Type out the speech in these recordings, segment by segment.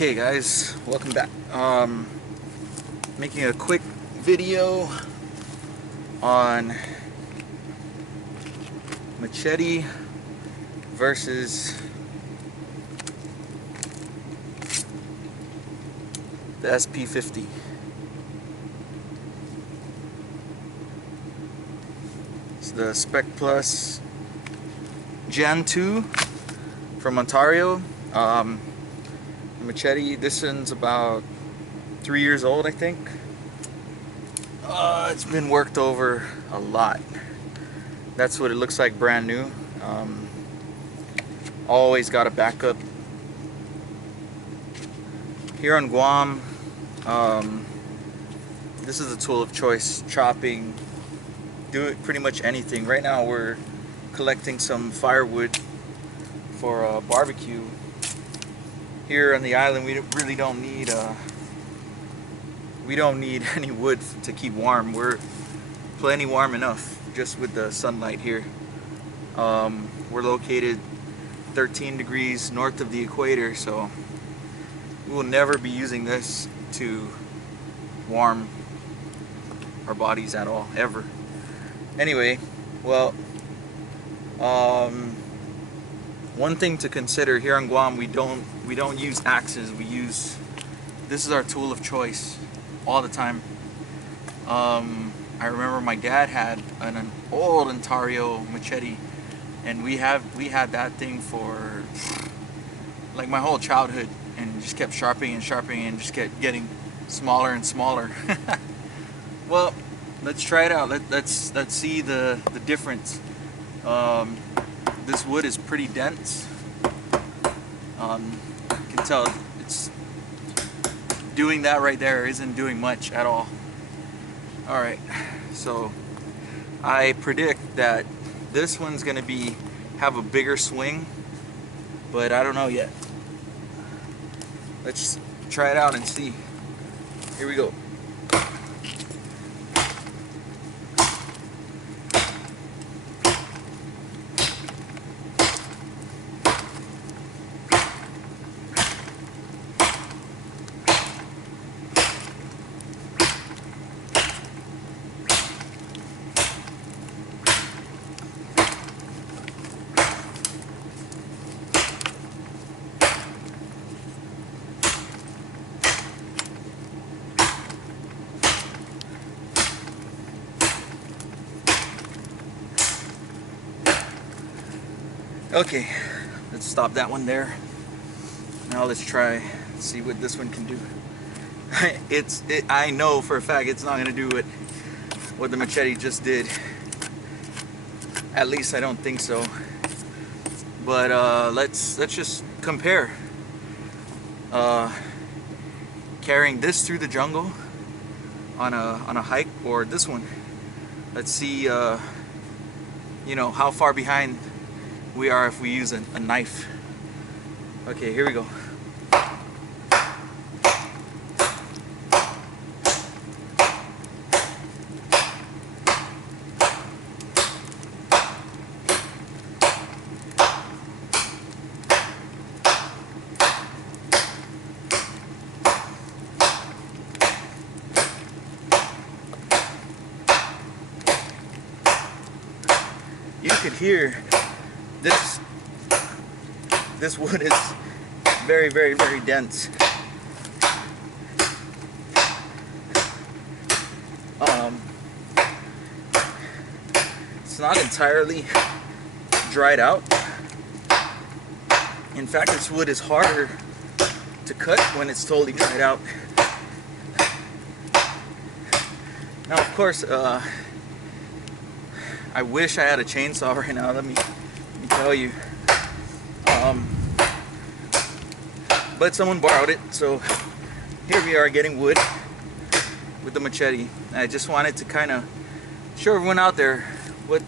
Okay guys, welcome back. Making a quick video on Machete versus the SP50. It's the Spec Plus Gen 2 from Ontario. Machete, this one's about 3 years old, I think. It's been worked over a lot. That's what it looks like brand new. Always got a backup. Here on Guam, this is a tool of choice. Chopping, do it pretty much anything. Right now we're collecting some firewood for a barbecue. Here on the island, we really don't need any wood to keep warm. We're plenty warm enough just with the sunlight here. We're located 13 degrees north of the equator, so we will never be using this to warm our bodies at all, ever. Anyway, well, one thing to consider here on Guam, we don't use axes. This is our tool of choice all the time. I remember my dad had an old Ontario machete, and we had that thing for like my whole childhood, and just kept sharpening and sharpening and just kept getting smaller and smaller. Well, let's try it out. Let's see the difference. This wood is pretty dense. You can tell it's doing that right there isn't doing much at all. Alright, so I predict that this one's gonna have a bigger swing, but I don't know yet. Let's try it out and see. Here we go. Okay, let's stop that one there. Now let's see what this one can do. I know for a fact it's not gonna do what the machete just did. At least I don't think so. But let's just compare. Carrying this through the jungle on a hike, or this one. Let's see you know, how far behind we are if we use a knife. Okay, here we go. You could hear this wood is very, very, very dense. It's not entirely dried out. In fact, this wood is harder to cut when it's totally dried out. Now, of course, I wish I had a chainsaw right now. Let me tell you. But someone borrowed it, so here we are getting wood with the machete. I just wanted to kind of show everyone out there what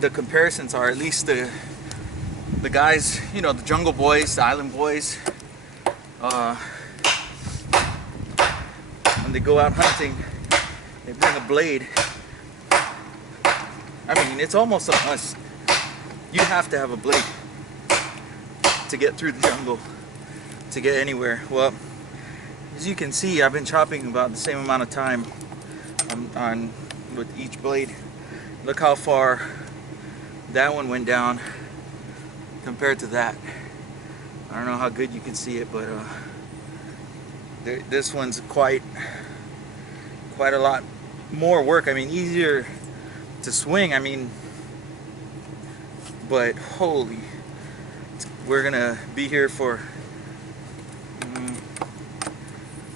the comparisons are. At least the guys, you know, the jungle boys, the island boys, when they go out hunting, they bring a blade. I mean, it's almost a must. You have to have a blade to get through the jungle, to to get anywhere. Well, as you can see, I've been chopping about the same amount of time on with each blade. Look how far that one went down compared to that. I don't know how good you can see it, but this one's quite a lot more work. I mean, easier to swing, I mean, but holy, we're gonna be here for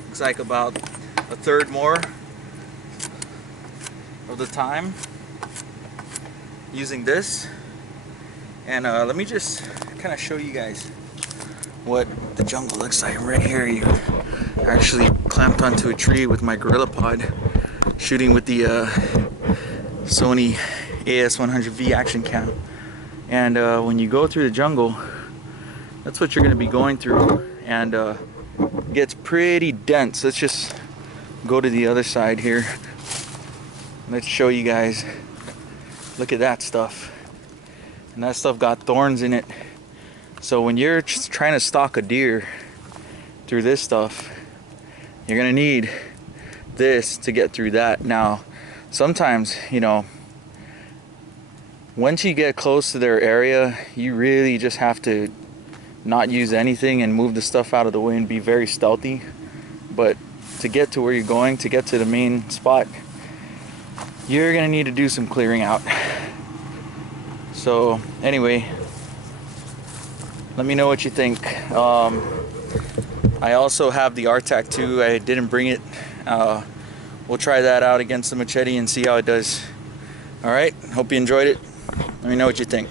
looks like about a third more of the time using this. And let me just kind of show you guys what the jungle looks like. Right here, you actually clamped onto a tree with my Gorilla Pod, shooting with the Sony AS100V action cam. And when you go through the jungle, that's what you're going to be going through, and it gets pretty dense. Let's just go to the other side here. Let's show you guys. Look at that stuff. And that stuff got thorns in it. So when you're just trying to stalk a deer through this stuff, you're gonna need this to get through that. Now, sometimes, you know, once you get close to their area, you really just have to not use anything and move the stuff out of the way and be very stealthy. But to get to where you're going, to get to the main spot, you're gonna need to do some clearing out. So anyway, let me know what you think. I also have the RTAC 2. I didn't bring it. We'll try that out against the Machete and see how it does. Alright, hope you enjoyed it. Let me know what you think.